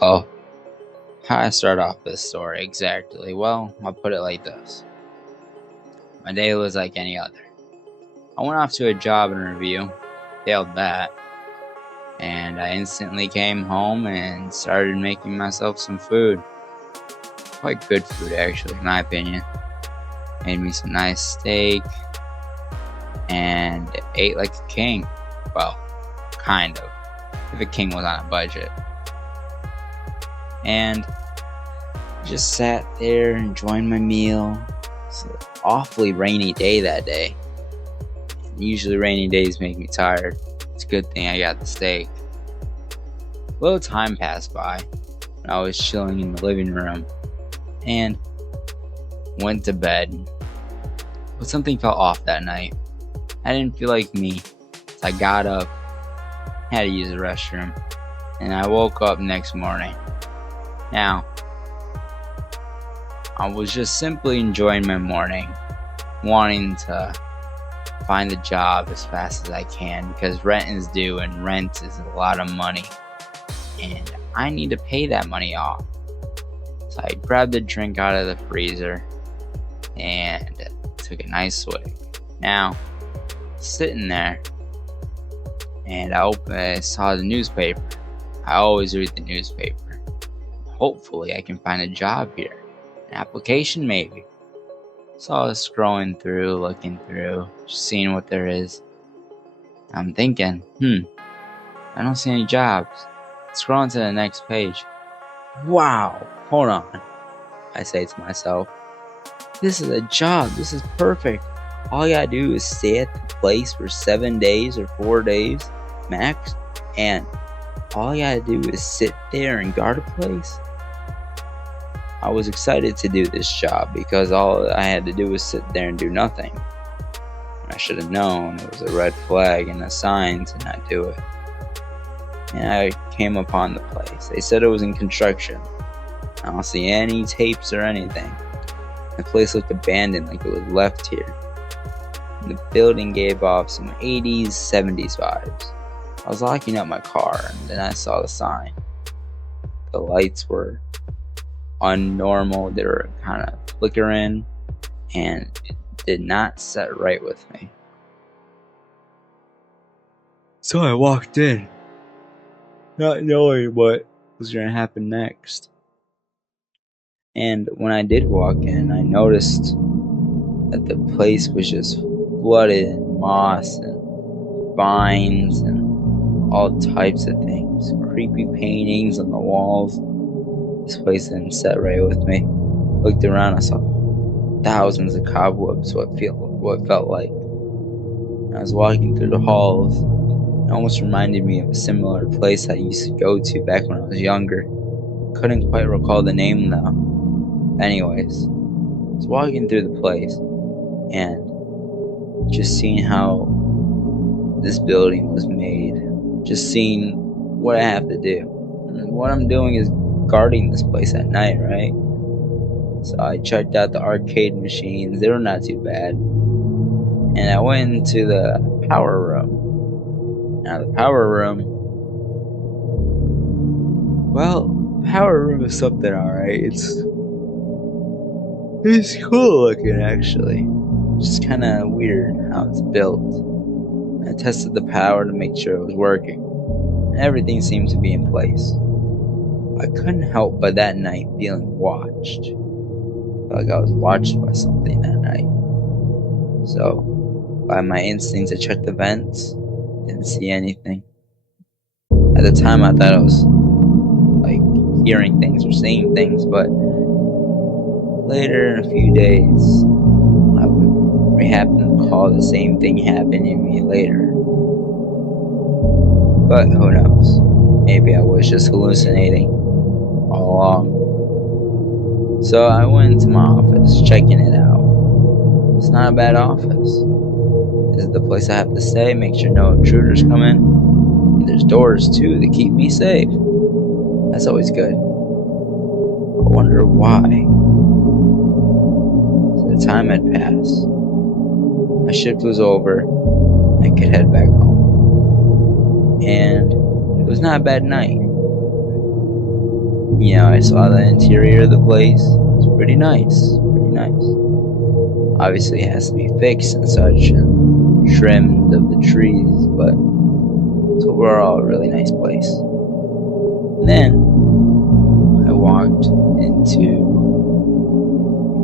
Oh, how I start off this story exactly? Well, I'll put it like this. My day was like any other. I went off to a job interview, failed that, and I instantly came home and started making myself some food. Quite good food, actually, in my opinion. Made me some nice steak and ate like a king. Well, kind of. If a king was on a budget. And just sat there enjoying my meal. It's an awfully rainy day that day. Usually rainy days make me tired. It's a good thing I got the steak. A little time passed by. I was chilling in the living room and went to bed. But something felt off that night. I didn't feel like me. So I got up, had to use the restroom, and I woke up next morning. Now, I was just simply enjoying my morning, wanting to find a job as fast as I can because rent is due and rent is a lot of money and I need to pay that money off. So I grabbed a drink out of the freezer and took a nice swig. Now, sitting there and I saw the newspaper. I always read the newspaper. Hopefully I can find a job here. An application maybe. So I was scrolling through, looking through, just seeing what there is. I'm thinking, I don't see any jobs. Scrolling to the next page. Wow, hold on. I say to myself, this is a job, this is perfect. All I gotta do is stay at the place for 7 days or 4 days max, and all I gotta do is sit there and guard a place. I was excited to do this job because all I had to do was sit there and do nothing. I should have known it was a red flag and a sign to not do it. And I came upon the place. They said it was in construction. I don't see any tapes or anything. The place looked abandoned, like it was left here. And the building gave off some 80s, 70s vibes. I was locking up my car and then I saw the sign. The lights were unnormal. They were kind of flickering and it did not set right with me. So I walked in, not knowing what was going to happen next. And when I did walk in, I noticed that the place was just flooded in moss and vines and all types of things. Creepy paintings on the walls. This place didn't set right with me. Looked around, I saw thousands of cobwebs, what felt like. I was walking through the halls. It almost reminded me of a similar place I used to go to back when I was younger. Couldn't quite recall the name though. Anyways, I was walking through the place and just seeing how this building was made. Just seeing what I have to do. And what I'm doing is guarding this place at night, right? So I checked out the arcade machines. They were not too bad. And I went into the power room. Now the power room, well, power room is something alright. It's cool looking actually. Just kinda weird how it's built. I tested the power to make sure it was working. And everything seemed to be in place. I couldn't help but that night feeling watched. Felt like I was watched by something that night. So, by my instincts, I checked the vents. Didn't see anything. At the time, I thought I was like hearing things or seeing things, but later in a few days, I would happen to call the same thing happening to me later. But who knows? Maybe I was just hallucinating all along. So I went into my office, checking it out. It's not a bad office. This is the place I have to stay, make sure no intruders come in. And there's doors too to keep me safe. That's always good. I wonder why. So the time had passed. My shift was over. I could head back home. And it was not a bad night. I saw the interior of the place. It's pretty nice. Pretty nice. Obviously, it has to be fixed and such, and trimmed of the trees, but it's overall a really nice place. And then I walked into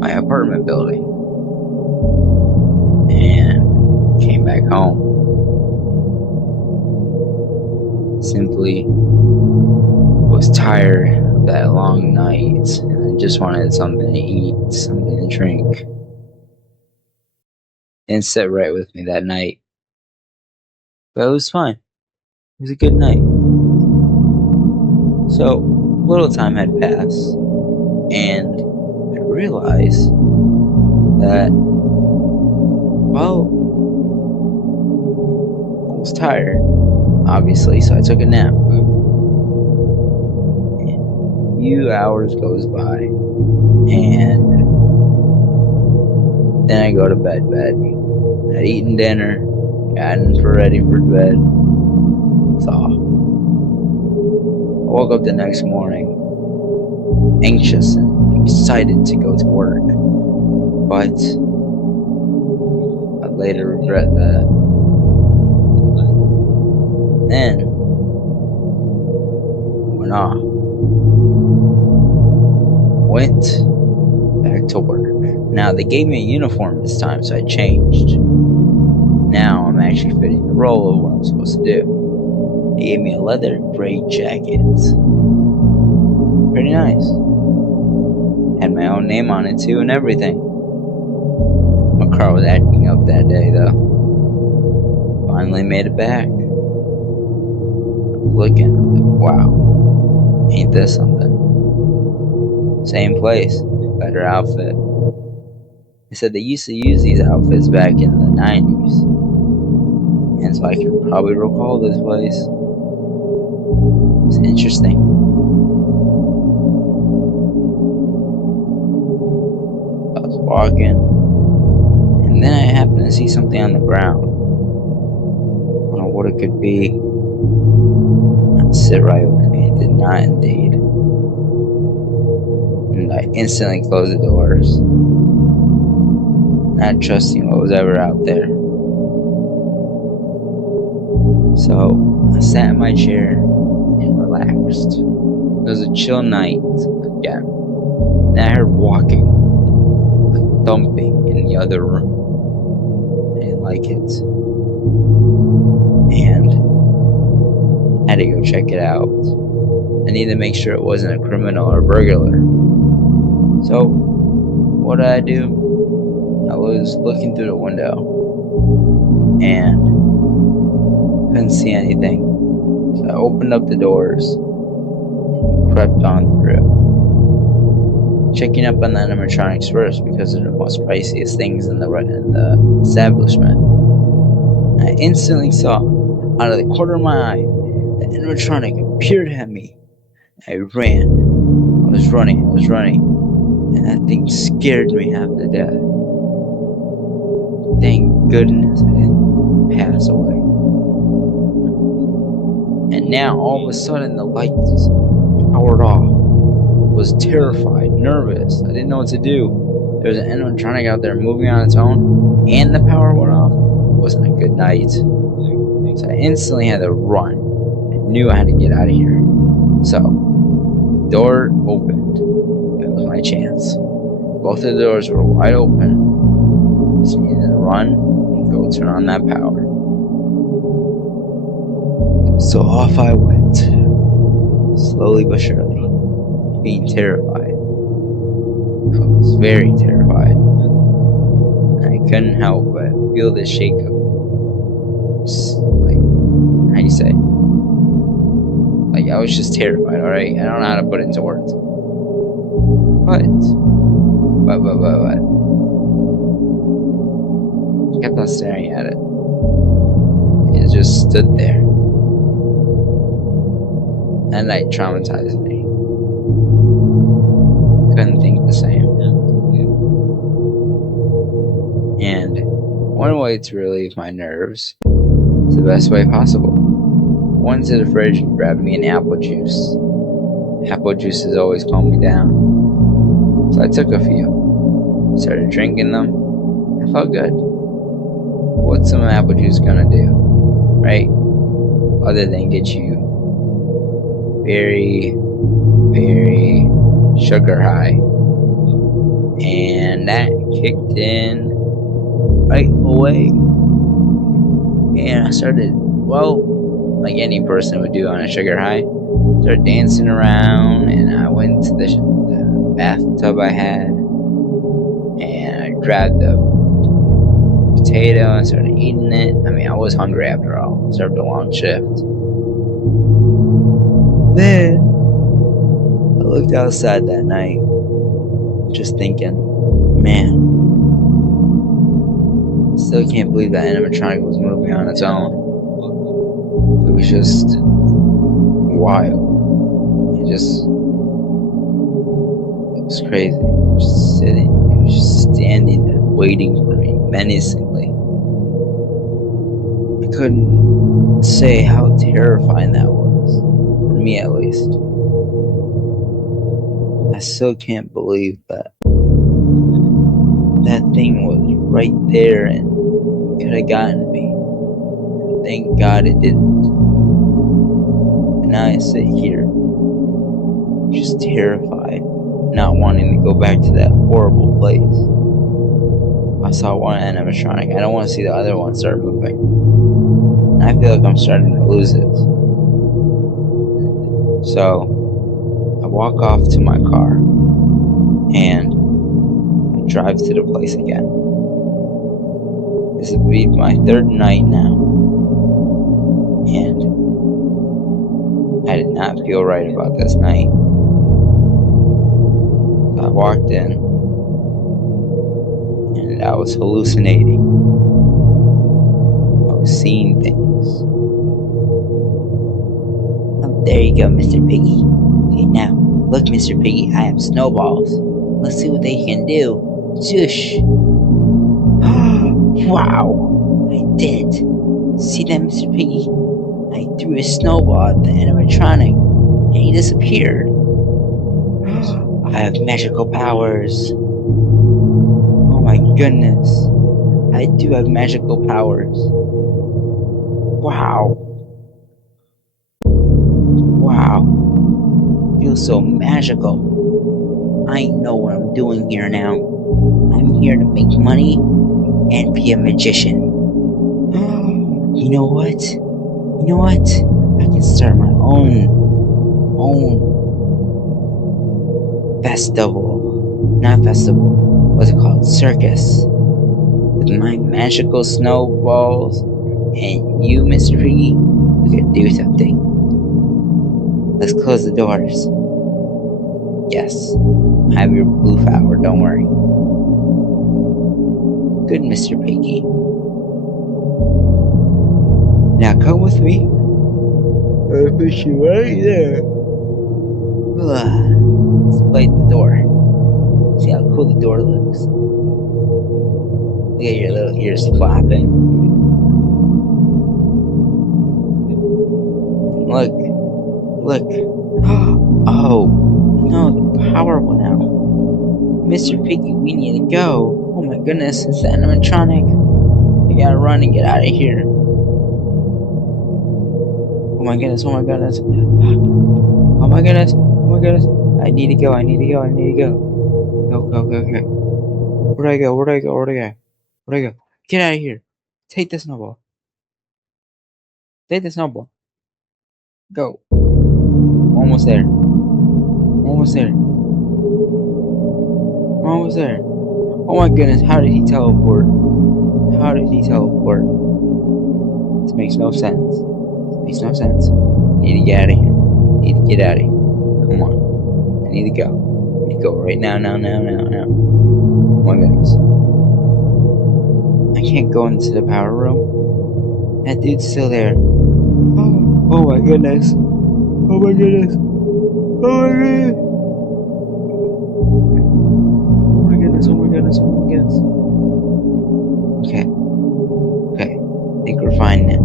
my apartment building and came back home. Simply was tired of that long night and I just wanted something to eat, something to drink. Didn't sit right with me that night, but it was fine. It was a good night. So, little time had passed, and I realized that, well, I was tired, obviously, so I took a nap. A few hours goes by, and then I go to bed. I'd eaten dinner, gotten ready for bed. So I woke up the next morning, anxious and excited to go to work, but I later regret that. Then went back to work. Now they gave me a uniform this time, so I changed. Now I'm actually fitting the role of what I'm supposed to do. They gave me a leather gray jacket. Pretty nice. Had my own name on it too and everything. My car was acting up that day though. Finally made it back. Looking, wow, ain't this something? Same place, better outfit. They said they used to use these outfits back in the 90s. And so I can probably recall this place. It's interesting. I was walking, and then I happened to see something on the ground. I don't know what it could be. It sit right with me. It did not indeed. And I instantly closed the doors, not trusting what was ever out there. So I sat in my chair and relaxed. It was a chill night again. Then I heard walking, like thumping in the other room. I didn't like it. And I had to go check it out. I needed to make sure it wasn't a criminal or burglar. So, what did I do? I was looking through the window and couldn't see anything. So I opened up the doors and crept on through. Checking up on the animatronics first because they're the most priciest things in the establishment. I instantly saw, out of the corner of my eye, the animatronic appeared at me. I ran. I was running. And that thing scared me half to death. Thank goodness I didn't pass away. And now, all of a sudden, the lights powered off. I was terrified, nervous. I didn't know what to do. There was an animatronic out there moving on its own, and the power went off. It wasn't a good night. So I instantly had to run. I knew I had to get out of here. So, the door opened. It was my chance. Both of the doors were wide open. Just needed to run and go turn on that power. So off I went, slowly but surely, being terrified. I was very terrified. I couldn't help but feel the shake of, like, how do you say? Like, I was just terrified, alright? I don't know how to put it into words. But. I kept on staring at it. It just stood there. That night traumatized me. Couldn't think the same. And one way to relieve my nerves is the best way possible. Went to the fridge and grabbed me an apple juice. Apple juice has always calmed me down. So I took a few. Started drinking them. I felt good. What's some apple juice gonna do? Right? Other than get you very, very sugar high. And that kicked in right away. And I started, like any person would do on a sugar high, started dancing around, and I went to the bathtub I had, and I grabbed the potato and started eating it. I mean, I was hungry after all. I served a long shift. Then I looked outside that night, just thinking, man, still can't believe that animatronic was moving on its own. It was just wild. It was crazy. Just sitting, it was just standing there waiting for me menacingly. I couldn't say how terrifying that was, for me at least. I still can't believe that thing was right there and could have gotten me. Thank God it didn't. And now I sit here, just terrified, not wanting to go back to that horrible place. I saw one animatronic. I don't want to see the other one start moving. And I feel like I'm starting to lose it. So I walk off to my car and I drive to the place again. This will be my third night now. And I did not feel right about this night. So I walked in and I was hallucinating. I was seeing things. Oh, there you go, Mr. Piggy. Okay, now, look, Mr. Piggy, I have snowballs. Let's see what they can do. Shush. Wow, I did it. See that, Mr. Piggy? I threw a snowball at the animatronic, and he disappeared. I have magical powers. Oh my goodness. I do have magical powers. Wow. Wow. I feel so magical. I know what I'm doing here now. I'm here to make money and be a magician. You know what? I can start my own festival. Not festival. What's it called? Circus. With my magical snowballs and you, Mr. Piggy, we can do something. Let's close the doors. Yes, I have your blue flower, don't worry. Good, Mr. Piggy. Now come with me. I'll put you right there. Let's plate the door. See how cool the door looks. Look at your little ears flapping. Look. Oh, no, the power went out. Mr. Piggy, we need to go. Oh my goodness, it's the animatronic. I gotta run and get out of here. Oh my goodness. Oh my goodness. I need to go. Go. Where'd I go? Get out of here. Take the snowball. Go. Almost there. Oh my goodness, how did he teleport? This makes no sense. Need to get out of here. Come on. I need to go. Right now. Oh my goodness. I can't go into the power room. That dude's still there. Oh my goodness. Okay. I think we're fine now.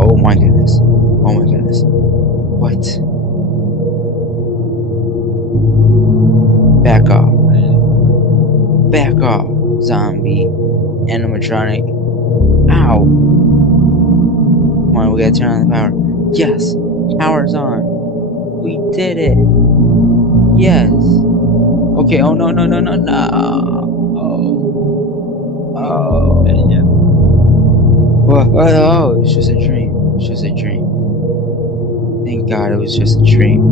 Oh my goodness. What? Back off. Back off, zombie. Animatronic. Ow. Come on, we gotta turn on the power. Yes, power's on. We did it. Yes. Okay, oh no. Oh. Oh, it's just a dream. Thank God it was just a dream.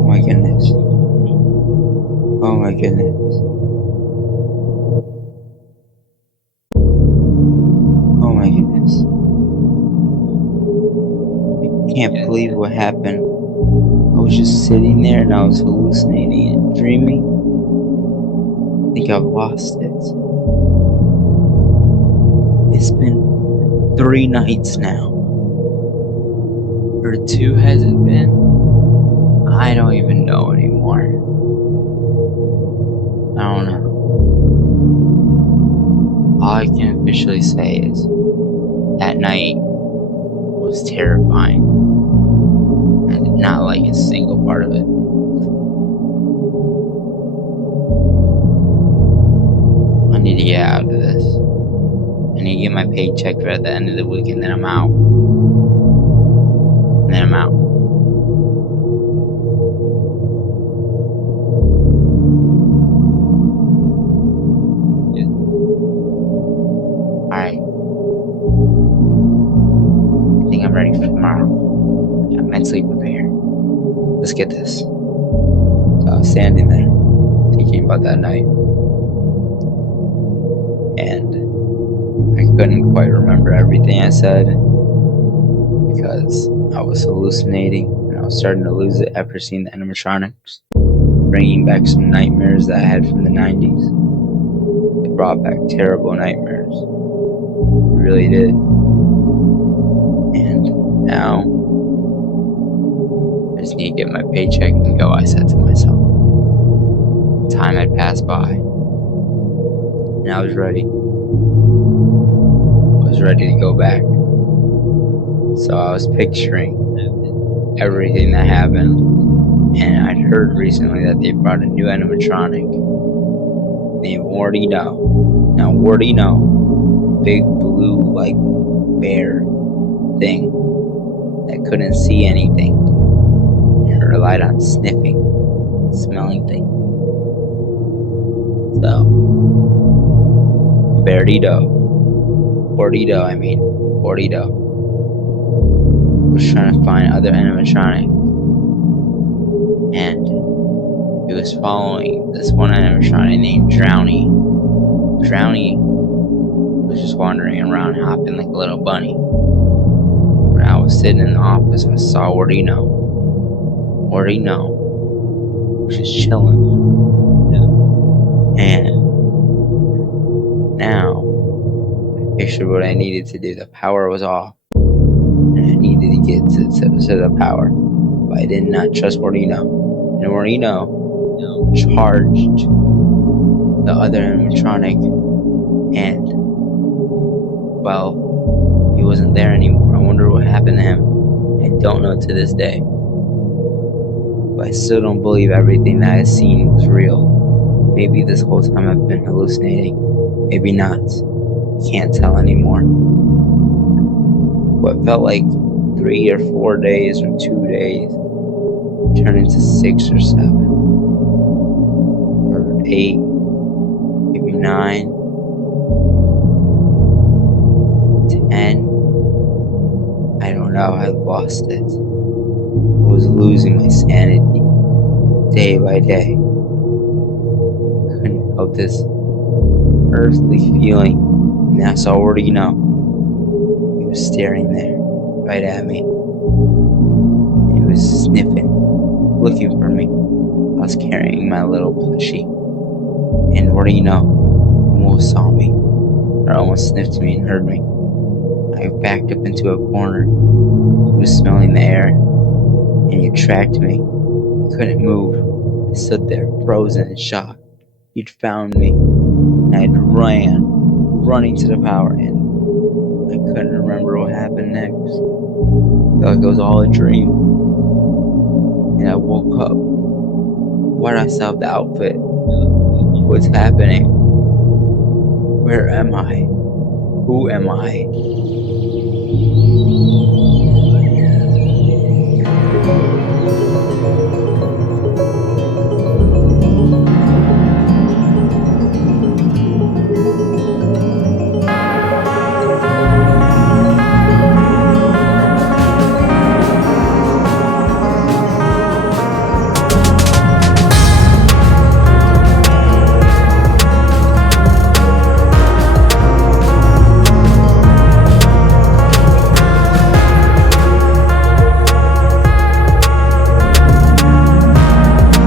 Oh my goodness. I can't believe what happened. I was just sitting there and I was hallucinating and dreaming. I think I've lost it. It's been 3 nights now. Or 2 has it been? I don't even know anymore. I don't know. All I can officially say is that night was terrifying. I did not like a single part of it. I need to get out of this. I need to get my paycheck at the end of the week and then I'm out. Alright. I think I'm ready for tomorrow. I'm mentally prepared. Let's get this. So I was standing there, thinking about that night. And I couldn't quite remember everything I said because I was hallucinating and I was starting to lose it after seeing the animatronics, bringing back some nightmares that I had from the 90s. It brought back terrible nightmares. It really did. And now I just need to get my paycheck and go, I said to myself. Time had passed by and I was ready. Ready to go back. So I was picturing everything that happened, and I'd heard recently that they brought a new animatronic named Wardino. Now Wardino, big blue like bear thing that couldn't see anything and relied on sniffing, smelling things. So Wardino was trying to find other animatronics, and he was following this one animatronic named Drowny. Drowny was just wandering around, hopping like a little bunny. When I was sitting in the office, I saw Wardino. Wardino was just chilling, and now pictured what I needed to do. The power was off, and I needed to get to the power, but I did not trust Wardino. And Wardino charged the other animatronic, and well, he wasn't there anymore. I wonder what happened to him. I don't know to this day, but I still don't believe everything that I've seen was real. Maybe this whole time I've been hallucinating. Maybe not. Can't tell anymore. What felt like 3 or 4 days or 2 days turned into 6 or 7 or 8, maybe 9, 10. I don't know. I lost it. I was losing my sanity day by day. Couldn't help this earthly feeling. And that's already, he was staring there, right at me. He was sniffing, looking for me. I was carrying my little plushie. And Wardino almost saw me, or almost sniffed me and heard me. I backed up into a corner. He was smelling the air, and he tracked me. I couldn't move. I stood there, frozen in shock. He'd found me, and I'd running to the power, and I couldn't remember what happened next. Felt like it was all a dream. And I woke up Why do I still have the outfit? What's happening? Where am I? Who am I?